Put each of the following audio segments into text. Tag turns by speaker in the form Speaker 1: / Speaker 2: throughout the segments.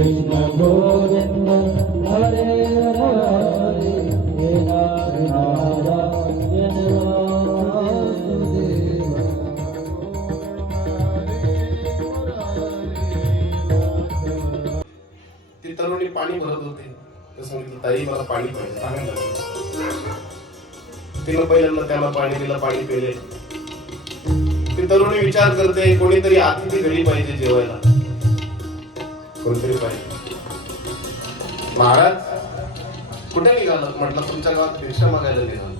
Speaker 1: कृष्ण गोविंद हरे हरे
Speaker 2: ती तरुणी पाणी भरत होते. सांगितलं ताई मला पाणी पाहिजे. सांगायला तिनं पहिल्यांदा पाणी दिलं पाणी पिले. ती तरुणी विचार करते कोणीतरी अतिथी घरी पाहिजे जेवायला. कोणतरी पाहिजे. महाराज? कुठे निघालं म्हटलं तुमच्या गावात भिक्षा मागायला निघालं.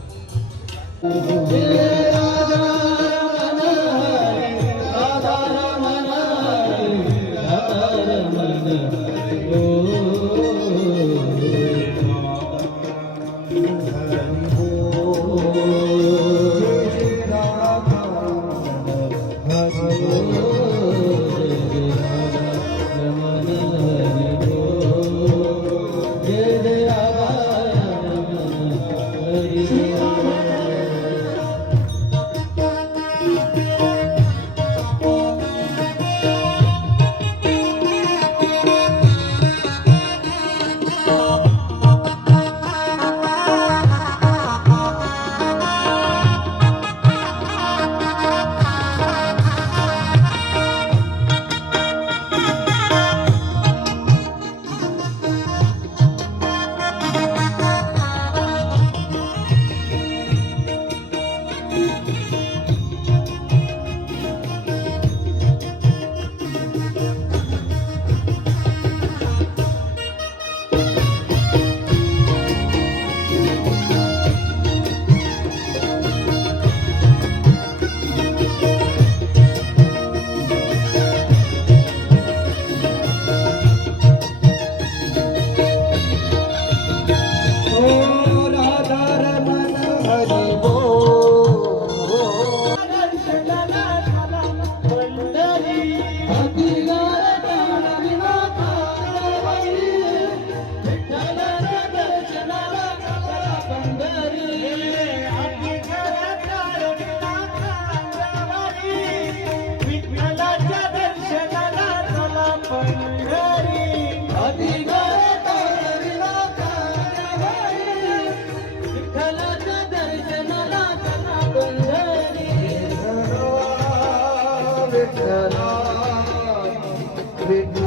Speaker 2: baby.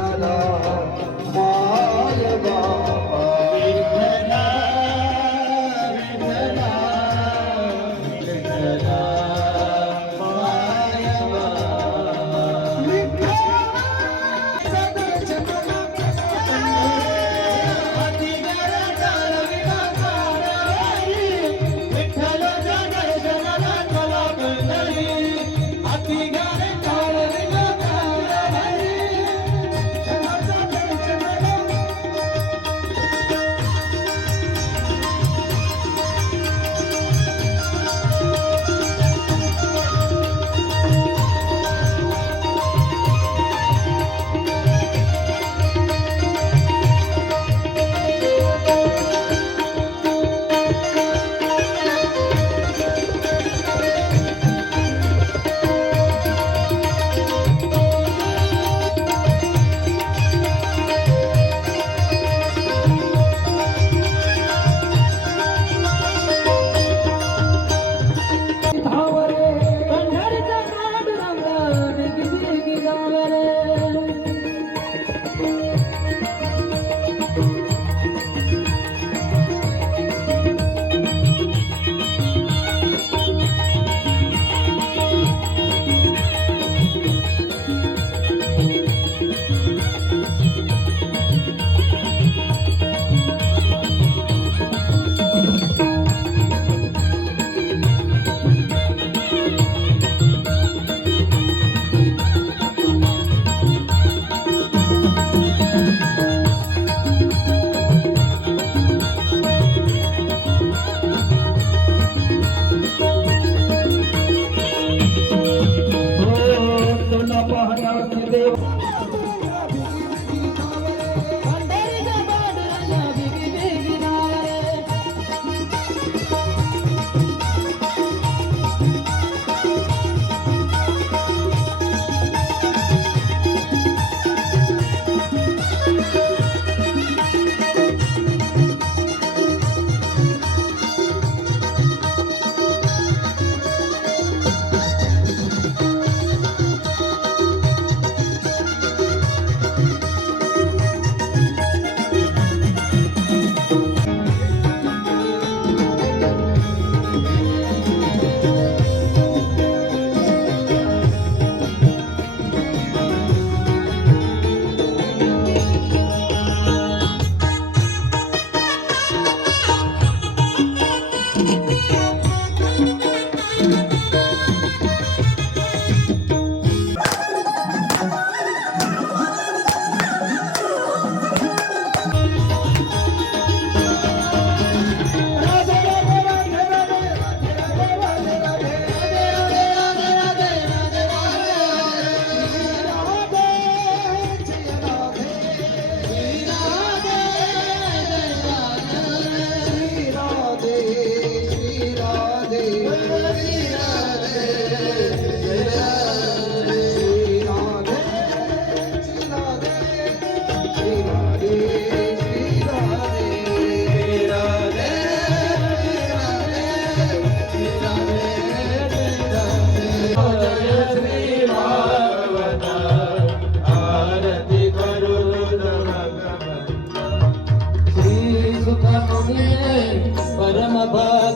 Speaker 2: my body.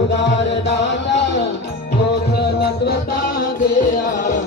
Speaker 2: उदार दाता मोक्ष तत्वता देयाता